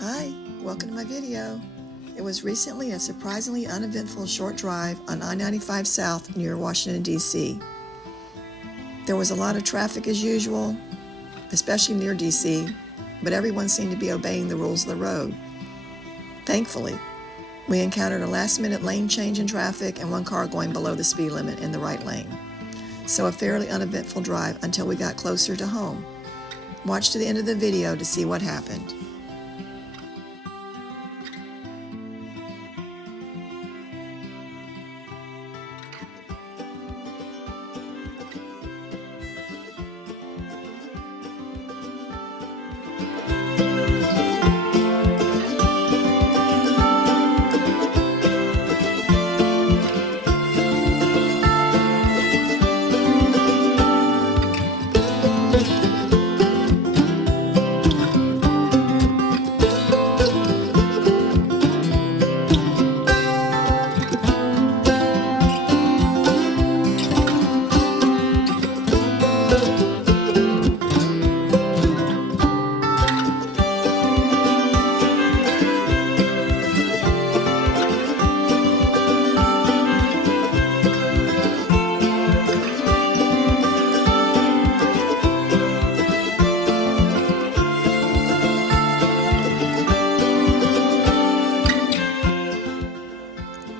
Hi, welcome to my video. It was recently a surprisingly uneventful short drive on I-95 South near Washington, D.C. There was a lot of traffic as usual, especially near D.C., but everyone seemed to be obeying the rules of the road. Thankfully, we encountered a last-minute lane change in traffic and one car going below the speed limit in the right lane. So a fairly uneventful drive until we got closer to home. Watch to the end of the video to see what happened.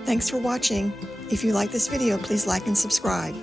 Thanks for watching. If you like this video, please like and subscribe.